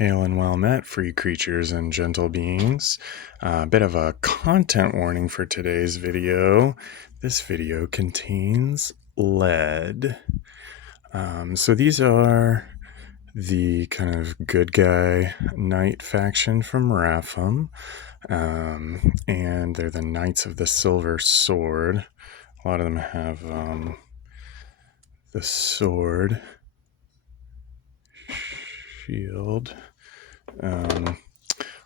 Hail and well met, free creatures and gentle beings. A bit of a content warning for today's video. This video contains lead. So these are the kind of good guy knight faction from RAFM. And they're the Knights of the Silver Sword. A lot of them have the sword shield,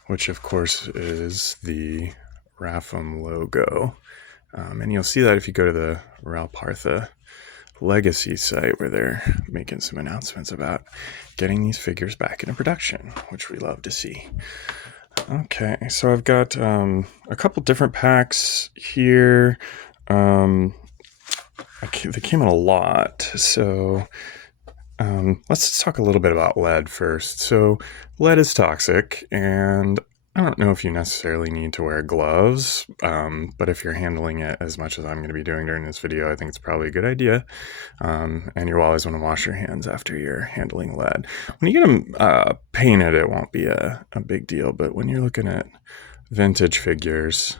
which of course is the RAFM logo. And you'll see that if you go to the Ralpartha Legacy site, where they're making some announcements about getting these figures back into production, which we love to see. Okay, so I've got a couple different packs here. They came in a lot, so let's talk a little bit about lead first. So lead is toxic, and I don't know if you necessarily need to wear gloves, but if you're handling it as much as I'm going to be doing during this video, I think it's probably a good idea. And you'll always want to wash your hands after you're handling lead. When you get them painted, it won't be a big deal, but when you're looking at vintage figures,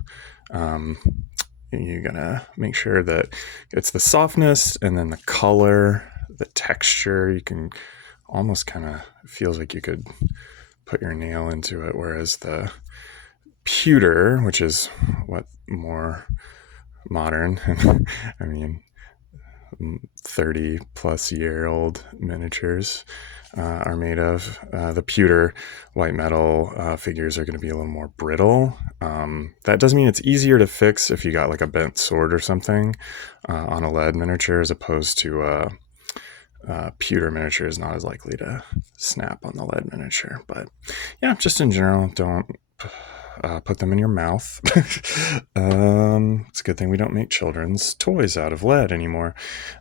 you're going to make sure that it's the softness and then the color, the texture. You can almost kind of feels like you could put your nail into it, whereas the pewter, which is what more modern, I mean 30 plus year old miniatures are made of, the pewter white metal figures are going to be a little more brittle. That doesn't mean it's easier to fix if you got like a bent sword or something on a lead miniature, as opposed to pewter miniature is not as likely to snap on the lead miniature. But yeah, just in general, don't put them in your mouth. It's a good thing we don't make children's toys out of lead anymore.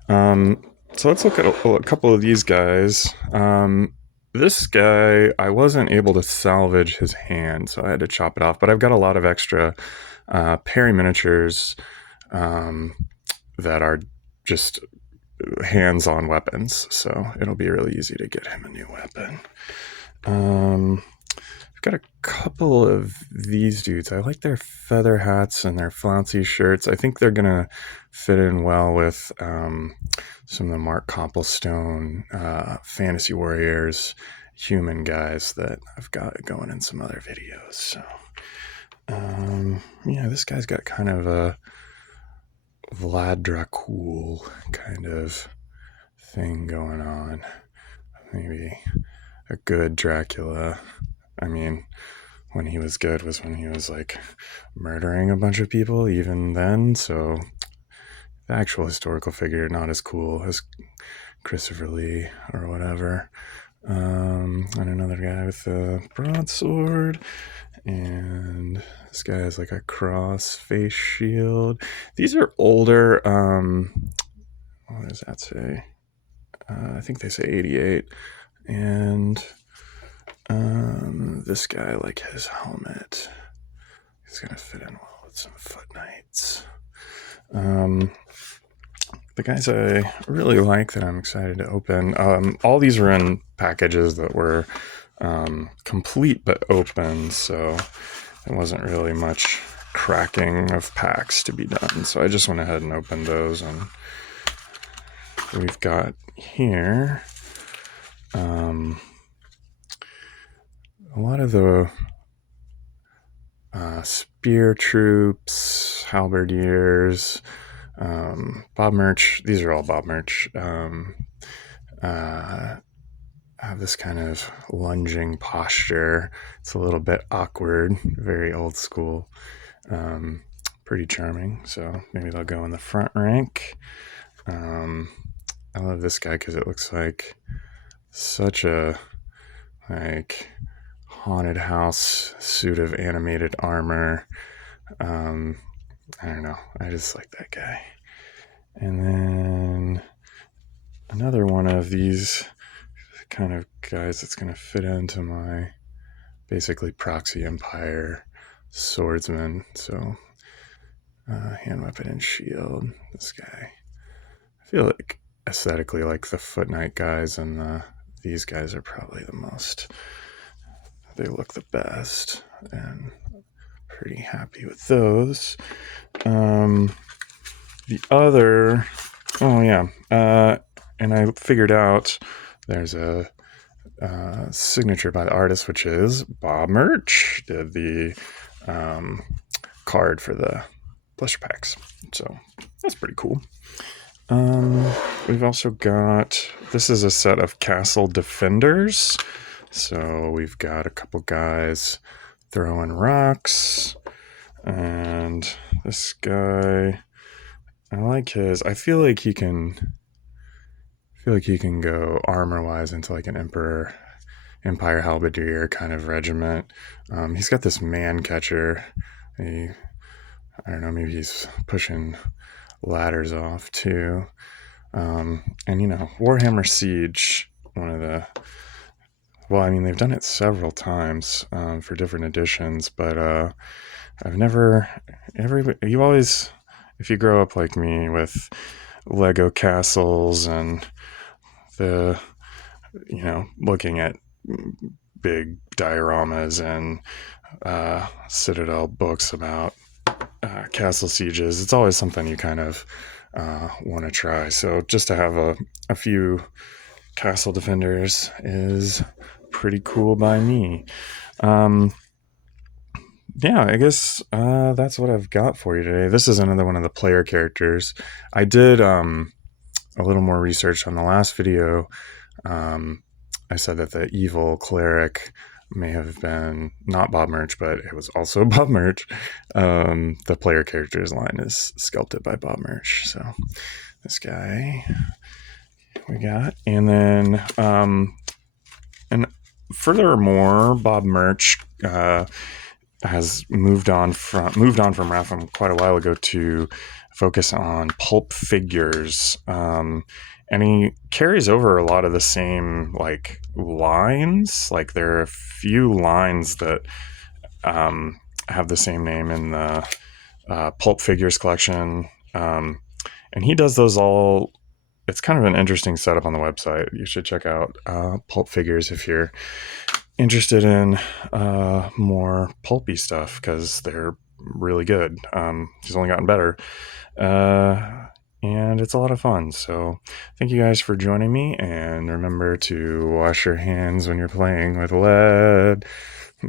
So let's look at a couple of these guys. This guy, I wasn't able to salvage his hand, so I had to chop it off, but I've got a lot of extra Perry miniatures that are just hands-on weapons, so it'll be really easy to get him a new weapon. I've got a couple of these dudes. I like their feather hats and their flouncy shirts. I think they're gonna fit in well with some of the Mark Copplestone Fantasy Warriors human guys that I've got going in some other videos. So yeah, this guy's got kind of a Vlad Dracul kind of thing going on. Maybe a good Dracula. I mean, when he was good was when he was like murdering a bunch of people, even then. So the actual historical figure, not as cool as Christopher Lee or whatever. And another guy with a broadsword, and this guy has like a cross face shield. These are older. What does that say? I think they say 88. And this guy, like his helmet, he's gonna fit in well with some foot knights. The guys I really like that I'm excited to open. All these are in packages that were complete but open, so there wasn't really much cracking of packs to be done. So I just went ahead and opened those, and we've got here a lot of the spear troops, halberdiers, Bob merch. These are all Bob merch. Have this kind of lunging posture. It's a little bit awkward, very old school, pretty charming. So maybe they'll go in the front rank. I love this guy because it looks like such a like haunted house suit of animated armor. I don't know. I just like that guy. And then another one of these kind of guys that's going to fit into my basically proxy empire swordsman. So hand weapon and shield. This guy, I feel like aesthetically like the Foot Knight guys, and these guys are probably the most they look the best, and pretty happy with those. The other, and I figured out there's a signature by the artist, which is Bob Murch, did the card for the plush packs. So that's pretty cool. We've also got, this is a set of Castle Defenders. So we've got a couple guys throwing rocks, and this guy, I like his, I feel like he can go armor-wise into like an Empire Halberdier kind of regiment. He's got this man catcher. I don't know, maybe he's pushing ladders off too. And Warhammer Siege, they've done it several times for different editions, but I've never, if you grow up like me with Lego castles and looking at big dioramas and Citadel books about castle sieges, it's always something you kind of want to try. So just to have a few Castle Defenders is pretty cool by me. I guess that's what I've got for you today. This is another one of the player characters. I did a little more research on the last video. I said that the evil cleric may have been not Bob Murch, but it was also Bob Murch. The player characters line is sculpted by Bob Murch. So this guy we got. And then, and furthermore, Bob Murch has moved on from RAFM quite a while ago to focus on pulp figures. And he carries over a lot of the same like lines. Like there are a few lines that have the same name in the pulp figures collection. And he does those all. It's kind of an interesting setup on the website. You should check out pulp figures if you're interested in more pulpy stuff, because they're really good. He's only gotten better. And it's a lot of fun. So thank you guys for joining me, and remember to wash your hands when you're playing with lead.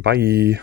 Bye.